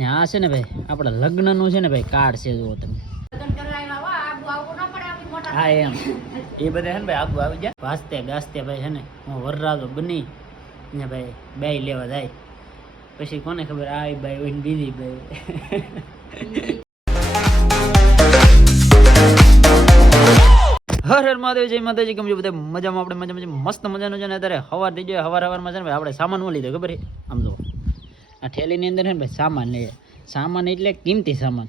ને આ છે ને ભાઈ આપણા લગ્નનું છે ને ભાઈ કાર્ડ છે જુઓ તમે. હા એમ એ બધા છે ને ભાઈ આગુ આવી જાય વાસ્તે ગાસ્તે ભાઈ છે ને હું વરરાજો બની ને ભાઈ બે લેવા જાય પછી કોને ખબર આ ભાઈ હોય બીજી ભાઈ. હર હર મહાદેવ જય માતાજી. કેમ છો બધા મજામાં? આપણે મજા મસ્ત મજાનું છે ને અત્યારે સવાર થઈ જાય. સવારમાં છે ને ભાઈ આપણે સામાન મળી લીધો ખબર આમ જો આ થેલીની અંદર છે ને ભાઈ સામાન લઈએ. સામાન એટલે કિંમતી સામાન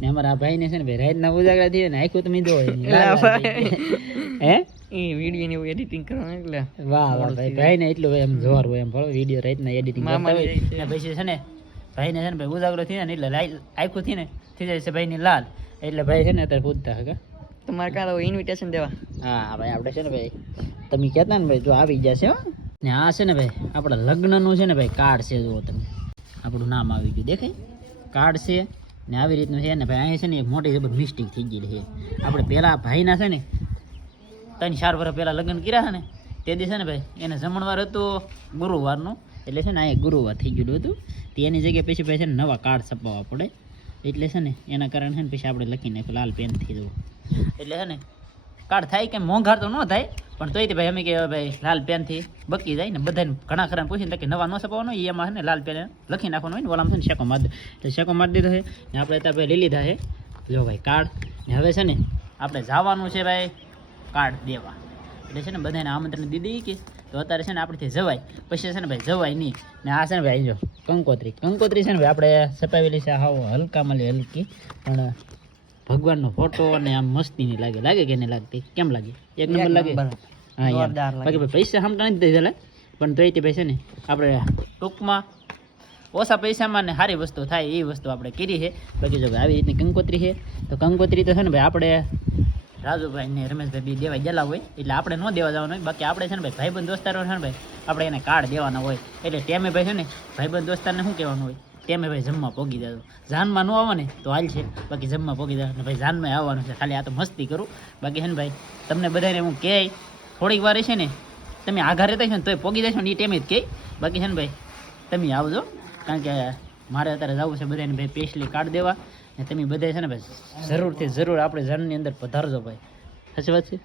ને અમારા આ ભાઈને છે ને ભાઈ રાતના ઉજાગરા થઈએ ને આખું તમે દો હે એ વિડીયો ને એડિટિંગ કરવાનું એટલે વાહ વાહ ભાઈ ભાઈને એટલું એમ જોર હોય એમ ભલો વિડીયો રાતના એડિટિંગ કરતા હોય ને પછી છે ને ભાઈને છે ને ભાઈ ઉજાગરો થઈએ ને એટલે આખું થી ને થઈ જાય છે ભાઈની લાલ એટલે ભાઈ છે ને અત્યારે પૂછતા હે તમારે કાં ઇન્વિટેશન દેવા. હા ભાઈ આપણે છે ને ભાઈ તમે કહેતા ને ભાઈ જો આવી જશે હો ને આ છે ને ભાઈ આપણા લગ્નનું છે ને ભાઈ કાર્ડ છે જુઓ તમે આપણું નામ આવી ગયું દેખાય કાર્ડ છે ને આવી રીતનું છે ને ભાઈ અહીંયા છે ને એક મોટી જબર મિસ્ટેક થઈ ગયેલી છે. આપણે પહેલાં ભાઈના છે ને 3-4 વર્ષ પહેલાં લગ્ન કર્યા છે ને તે દિવસે છે ને ભાઈ એને જમણવાર હતું ગુરુવારનું એટલે છે ને અહીંયા ગુરુવાર થઈ ગયેલું હતું તે એની જગ્યાએ પછી ભાઈ છે ને નવા કાર્ડ છપાવવા પડે એટલે છે ને એના કારણે છે ને પછી આપણે લખી નાખ્યું લાલ પેનથી જવું એટલે છે ને કાર્ડ થાય કે મોંઘાર તો ન થાય પણ તોય ભાઈ અમે કે ભાઈ લાલ પેનથી બકી જાય ને બધાને ઘણા ખરા પૂછીને કે નવા ન છપાવવાનો એમાં છે ને લાલ પેન લખી નાખવાનું હોય ને ઓલામાં છે ને શેકો મારી દે એટલે શેકો મારી દીધો છે ને આપણે ત્યાં ભાઈ લઈ લીધા છે જો ભાઈ કાર્ડ ને હવે છે ને આપણે જવાનું છે ભાઈ કાર્ડ દેવા એટલે છે ને બધાને આમંત્રણ દીધી કે તો અત્યારે છે ને આપણેથી જવાય પછી છે ને ભાઈ જવાય નહીં ને આ છે ને ભાઈ જો કંકોત્રી છે ને ભાઈ આપણે છપાવેલી છે હાવ હલકામાં હલકી પણ ભગવાનનો ફોટો અને આમ મસ્તીની લાગે કે નહીં લાગતી? કેમ લાગે? એક નંબર લાગે. હા યાર બાકી ભાઈ પૈસા હમણાં નથી ચાલે પણ તોય તે ભાઈ છે ને આપણે ટૂંકમાં ઓછા પૈસામાં ને સારી વસ્તુ થાય એ વસ્તુ આપણે કરી છે. બાકી જો ભાઈ આવી રીતની કંકોત્રી છે તો કંકોત્રી તો છે ને ભાઈ આપણે રાજુભાઈ ને રમેશભાઈ બી દેવા ગયેલા હોય એટલે આપણે ન દેવા જવાનું હોય. બાકી આપણે છે ને ભાઈ ભાઈબંધ દોસ્તારો છે ને ભાઈ આપણે એને કાર્ડ દેવાના હોય એટલે ટેમે ભાઈ છે ને ભાઈબંધ દોસ્તારને શું કહેવાનું હોય ટેમે ભાઈ જમવા પોગી જજો. જાનમાં ન આવો ને તો હાલ છે બાકી જમવા પોગી જાય ને ભાઈ જાનમાં આવવાનું છે ખાલી આ તો મસ્તી કરું. બાકી છે ને ભાઈ તમને બધાને હું કહે થોડીક વાર છે ને તમે આઘા રહેતા છો ને તોય પોગી જશો ને એ ટેમે જ કહે. બાકી છે ને ભાઈ તમે આવજો કારણ કે મારે અત્યારે જવું છે બધાને ભાઈ સ્પેશિયલી કાર્ડ દેવા ને તમે બધા છે ને ભાઈ જરૂરથી જરૂર આપણે જાનની અંદર પધારજો ભાઈ. સાચી વાત છે?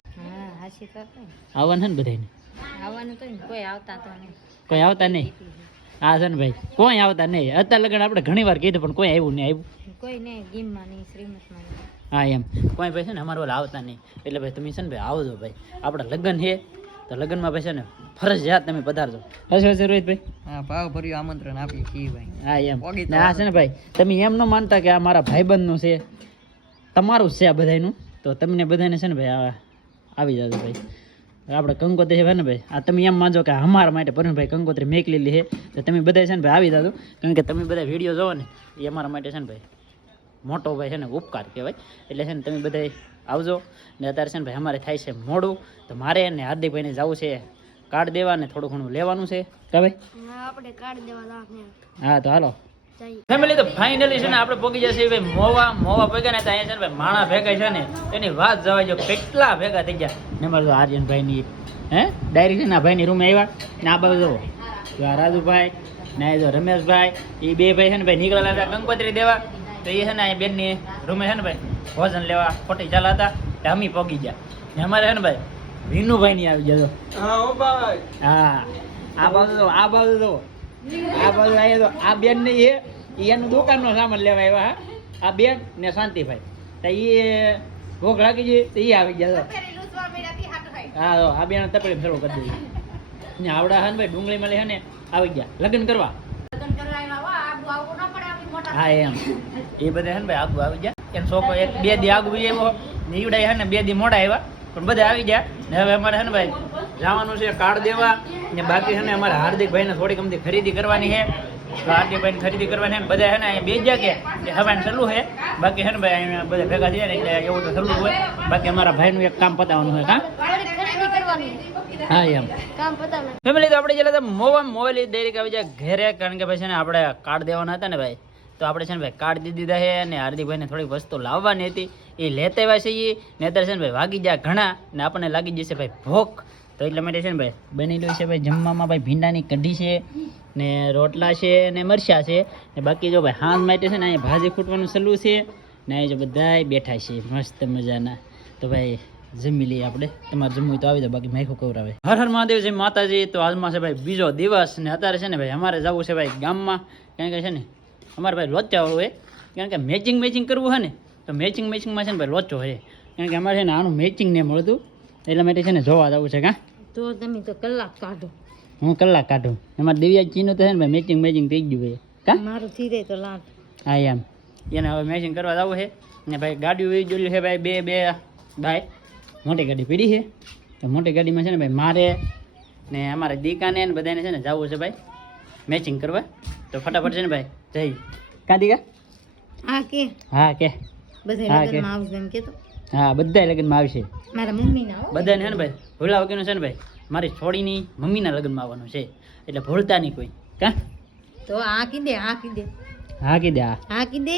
આવવાનું છે ને બધાને? કોઈ આવતા નહીં? હા છે ને ભાઈ કોઈ આવતા નહીં. અત્યારે લગન આપણે ઘણી વાર કીધું પણ કોઈ આવ્યું નહીં. હા એમ કોઈ ભાઈ છે ને અમારા ઓલા આવતા નહીં એટલે ભાઈ તમે છે ને ભાઈ આવજો ભાઈ. આપણા લગ્ન છે તો લગ્નમાં ભાઈ છે ને ફરજિયાત તમે પધારજો. હશે રોહિતભાઈ? હા ભાવ ભર્યું આમંત્રણ આપીએ છીએ ભાઈ. હા એમ આ છે ને ભાઈ તમે એમ ન માનતા કે આ મારા ભાઈબંધનું છે તમારું જ છે આ બધાનું તો તમને બધાને છે ને ભાઈ આવી જજો ભાઈ. આપણે કંકોત્રી છે ને ભાઈ આ તમે એમ માનજો કે અમારા માટે પરવીનભાઈ કંકોત્રી મેકલેલી છે તો તમે બધા છે ને ભાઈ આવી જાજો કારણ કે તમે બધા વિડીયો જોવો ને એ અમારા માટે છે ને ભાઈ મોટો ભાઈ છે ને ઉપકાર કહેવાય. એટલે છે ને તમે બધા આવજો ને અત્યારે છે ને ભાઈ અમારે થાય છે મોડું તો મારે ને હાર્દિકભાઈને જવું છે કાર્ડ દેવા ને થોડું ઘણું લેવાનું છે કા ભાઈ? હા તો હાલો ફેમિલી. તો ફાઇનલી છે ને આપણે પોગી જશે ભાઈ મોવા ભેગા ને અહીંયા છે ને ભાઈ માણા ભેગા છે ને એની વાત જવાય જો કેટલા ભેગા થઈ ગયા ને મારે તો આર્યનભાઈની ડાયરી છે ને આ ભાઈની રૂમે આવ્યા ને આ બાજુ જો આ રાજુભાઈ ને જો રમેશભાઈ એ બે ભાઈ છે ને ભાઈ નીકળેલા હતા કંકોત્રી દેવા તો એ છે ને અહીં બેનની રૂમે છે ને ભાઈ ભોજન લેવા ખોટી ચાલા હતા તો અમે પોગી ગયા ને અમારે છે ને ભાઈ વિનુભાઈ ની આવી જજો. હા આ બાજુ તો આ બાજુ તો અહીંયા તો આ બેન ને એનું દુકાનનો સામાન લેવા આવ્યા. આ બેન ને શાંતિભાઈ તો એ ભોગ લાગી જાય તો એ આવી ગયા. હા આ બેન તપેલી શરૂ કરી દીધી ને આવડા હા ભાઈ ડુંગળી મળે છે ને આવી ગયા લગ્ન કરવા. હા એમ એ બધા છે ને ભાઈ આગુ આવી ગયા એમ છોકરો 2 દી આગુ આવ્યો નીવડાય છે ને 2 દી મોડા આવ્યા પણ બધા આવી ગયા ને હવે અમારે છે ને ભાઈ જવાનું છે કાર્ડ દેવા ને બાકી છે ને અમારે હાર્દિકભાઈને થોડીક અમથી ખરીદી કરવાની છે તો હાર્દિકભાઈને ખરીદી કરવાની છે બધા છે ને અહીંયા બે ગયા કે હવે ચાલુ છે બાકી છે ને ભાઈ અહીંયા બધા ભેગા થયા ને એટલે એવું તો ચાલુ હોય. બાકી અમારા ભાઈનું એક કામ પતાવવાનું છે કાં? હા એમ ફેમિલી તો આપણે જેલા મોબાઈલ ડાયરેક્ટ આવી જાય ઘરે કારણ કે ભાઈ છે ને આપણે કાર્ડ દેવાના હતા ને ભાઈ તો આપણે છે ને ભાઈ કાર્ડ દઈ દીધા છે અને હાર્દિકભાઈને થોડીક વસ્તુ લાવવાની હતી એ લેતા આવ્યા છીએ ને અત્યારે છે ને ભાઈ વાગી ગયા ઘણા ને આપણને લાગી જશે ભાઈ ભૂખ તો તો એટલા માટે છે ને ભાઈ બની રહ્યું છે ભાઈ જમવામાં ભાઈ ભીંડાની કઢી છે ને રોટલા છે ને મરચાં છે ને બાકી જો ભાઈ હાંજ માટે છે ને અહીંયા ભાજી ફૂટવાનું સલું છે ને અહીં જો બધાય બેઠા છે મસ્ત મજાના. તો ભાઈ જમી લઈએ આપણે. તમારે જમવું હોય તો આવી જાવ, બાકી માયખું કવરાવે. હર હર મહાદેવ જય માતાજી. તો હાલમાં છે ભાઈ બીજો દિવસ ને અત્યારે છે ને ભાઈ અમારે જવું છે ભાઈ ગામમાં. કારણ કે છે ને અમારે ભાઈ લોચાવાળું હોય, કારણ કે મેચિંગ કરવું હોય ને તો મેચિંગમાં છે ને ભાઈ લોચો હોય. કારણ કે અમારે છે ને આનું મેચિંગ નહીં મળતું, એટલા માટે છે ને જોવા જવું છે. કાં તો તમે તો કલાક કાઢો, હું કલાક કાઢું. એમાં દિવ્યા ચીનું તો છે ને ભાઈ મેચિંગ થઈ ગયું ભાઈ. કાં મારું થીરે તો લાટ. હા એમ એને હવે મેચિંગ કરવા જવું છે ને ભાઈ. ગાડીઓ એવી જોઈ છે ભાઈ, બે બાય મોટી ગાડી પીડી છે. તો મોટી ગાડીમાં છે ને ભાઈ મારે ને અમારે દીકાને ને બધાને છે ને જવું છે ભાઈ મેચિંગ કરવા. તો ફટાફટ છે ને ભાઈ જઈ. કાં દીકા? હા કે હા કે બધા લગ્નમાં આવશે એમ કેતો. હા બધા લગ્નમાં આવશે. મારા મમ્મીના હો. બધાને છે ને ભાઈ ભૂલા વગરનું છે ને ભાઈ મારી છોડીની મમ્મીના લગ્નમાં આવવાનું છે, એટલે ભૂલતા નહીં કોઈ. કાં તો આ કીધે હા કીધે આ કીધે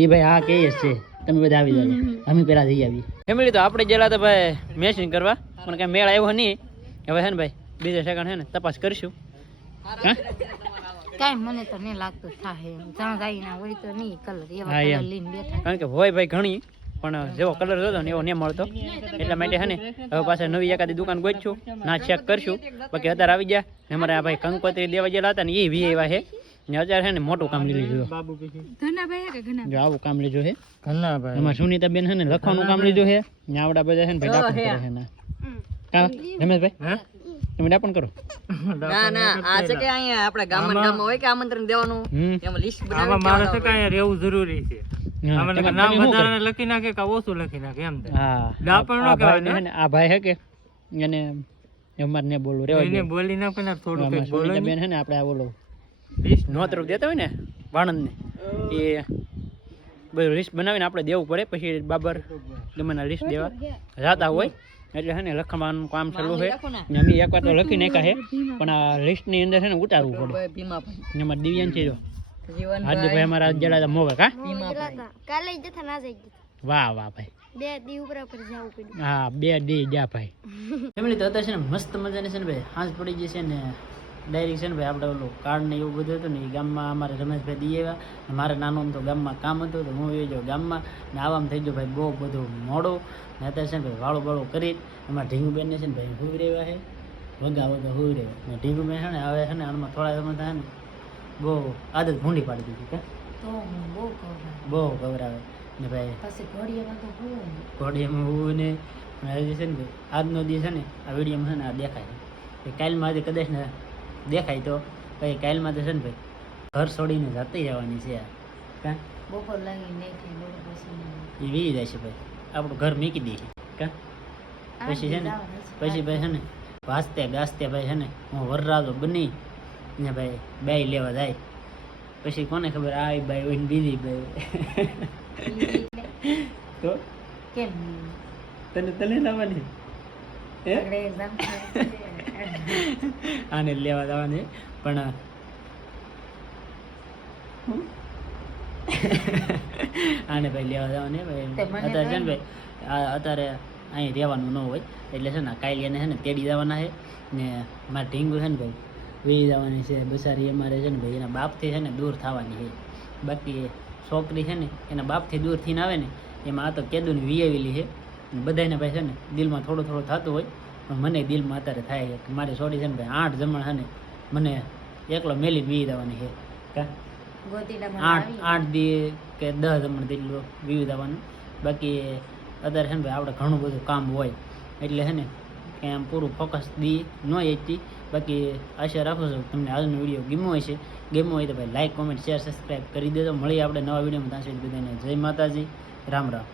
એ ભાઈ હા કહીએ જ છે. તમે બધા આવી જાજો, અમે પેલા જઈ આવીએ. ફેમિલી તો આપણે ગયેલા તો ભાઈ મેચિંગ કરવા, પણ કાંઈ મેળ આવ્યો નહીં. હવે છે ને ભાઈ બીજા સેકન્ડ છે ને તપાસ કરીશું. કાંઈ મને તો નહીં લાગતું થાય જ્યાં ગાયના હોય તો નહીં કલર એવા હા, એમ. કલર લઈને બેઠા. કારણ કે હોય ભાઈ ઘણી, પણ જેવો કલર જોતો ને એવો નહીં મળતો. એટલા માટે છે ને હવે પાછા નવી એકાદી દુકાન ગોતશું, ના ચેક કરશું. બાકી અત્યારે આવી ગયા ને અમારે આ ભાઈ કંકોત્રી દેવા ગયેલા હતા ને એ વી એવા છે ને અત્યારે છે ને મોટું કામ લીધું. જો આવું કામ લીધું છે એમાં સુનીતા બેન છે ને લખવાનું કામ લીધું છે ને આવડા બધા છે ને ભાઈ ડાપણ કરે છે ને. કા રમેશભાઈ તમે ડાપણ કરો? ના આ છે કે અહીંયા આપણે ગામમાં હોય કે આમંત્રણ દેવાનું એમાં લિસ્ટ બનાવવાનું. મારે છે કે અહીંયા રહેવું જરૂરી છે. આમાં નામ વધારાને લખી નાખે કે ઓછું લખી નાખે એમ થાય. હા ડાપણ ન કહેવાય ને. આ ભાઈ હે કે એને અમારે ને બોલવું રેવા એને બોલી નાખે ને થોડું કંઈક બોલો. સુનીતા બેન છે ને આપણે આ બોલો લિસ્ટ નોતરૂપ દેતા હોય ને વાણંદને એ બધું લિસ્ટ બનાવીને આપણે દેવું પડે. પછી બાબર ગમેના લિસ્ટ દેવા જતા હોય એટલે છે ને લખવાનું કામ ચાલુ છે. ને અમે એકવાર તો લખી નાખ્યા છે, પણ આ લિસ્ટની અંદર છે ને ઉતારવું પડે. ભીમાભાઈ એમાં દિવ્યાન છે જો જીવન હાર્દિકભાઈ અમારા જલા મોગા. કા ભીમાભાઈ કાલે જથા ના જાય વાહ ભાઈ. 2 દી ઉપર જવું પડ્યું. હા 2 દી જા ભાઈ. ફેમિલી તો અત્યારે છે ને મસ્ત મજાની છે ને ભાઈ હાંજ પડી ગઈ છે ને ડાયરેક્ટ છે ને ભાઈ આપણે ઓલું કાર્ડ ને એવું બધું હતું ને એ ગામમાં અમારે રમેશભાઈ દઈ આવ્યા. મારે નાનું તો ગામમાં કામ હતું તો હું એ જો ગામમાં ને આવામાં થઈ ગયો ભાઈ બહુ બધું મોડું. ને અત્યારે છે ને ભાઈ વાળું કરી એમાં ઢીંગુબેનને છે ને ભાઈ હુઈ રહ્યા છે, વગાવો તો હુઈ રહ્યો ને ઢીંગુબેન છે ને હવે છે ને આમાં થોડા સમય થાય ને બહુ આદત ભૂંડી પાડી દીધી. કે તો હું બહુ કહું બહુ ગભરાવે ને ભાઈ પછી ઘોડિયામાં તો હું ઘોડીમાં હું ને હજી છે ને ભાઈ આજનો દિવસ છે ને આ વિડીયોમાં છે ને આ દેખાય છે. કાલમાં આજે કદાચ ને દેખાય તો પછી કાલમાં તો છે ને ભાઈ ઘર છોડીને જતી જવાની છે. કાં બપોર લાગી નહીં થઈ બપોર પછી એ વી જાય છે ભાઈ આપણું ઘર મૂકી દે છે. કાં પછી છે ને પછી ભાઈ છે ને વાંચતે ગાજતે ભાઈ છે ને હું વરરાજો બની ને ભાઈ બાઈ લેવા જાય. પછી કોને ખબર આ બાઈ હોય ને બીજી બાઈ તો કેમ તને લાવવાની હે આગળ એક્ઝામ આને લેવા જવાની પણ આને ભાઈ લેવા જવાની ભાઈ અત્યારે છે ને ભાઈ અત્યારે અહીં રહેવાનું ન હોય એટલે છે ને કાલે એને છે ને તેડી જવાના છે ને મારે ઢીંગુ છે ને ભાઈ વી જવાની છે બસારી અમારે છે ને ભાઈ એના બાપથી છે ને દૂર થવાની છે. બાકી છોકરી છે ને એના બાપથી દૂર થઈને આવે ને એમાં આ તો કેદુની વી આવેલી છે. બધાને ભાઈ છે ને દિલમાં થોડું થતું હોય, પણ મને દિલમાં અત્યારે થાય છે કે મારી છોડી છે ને ભાઈ 8 જમણ છે ને મને એકલો મેલી વી દેવાની છે. કા ગોતીડામાં 8 દી કે 10 જમણ જેટલું વી દેવાનું. બાકી અત્યારે છે ને ભાઈ આપણે ઘણું બધું કામ હોય એટલે છે ને કે આમ પૂરું ફોકસ દી ન એચતી. બાકી આશા રાખું છું તમને આજનો વિડીયો ગમ્યો હોય તો ભાઈ લાઈક કોમેન્ટ શેર સબસ્ક્રાઈબ કરી દેજો. મળીએ આપણે નવા વિડીયોમાં. ત્યાં સુધી બધાને જય માતાજી, રામ રામ.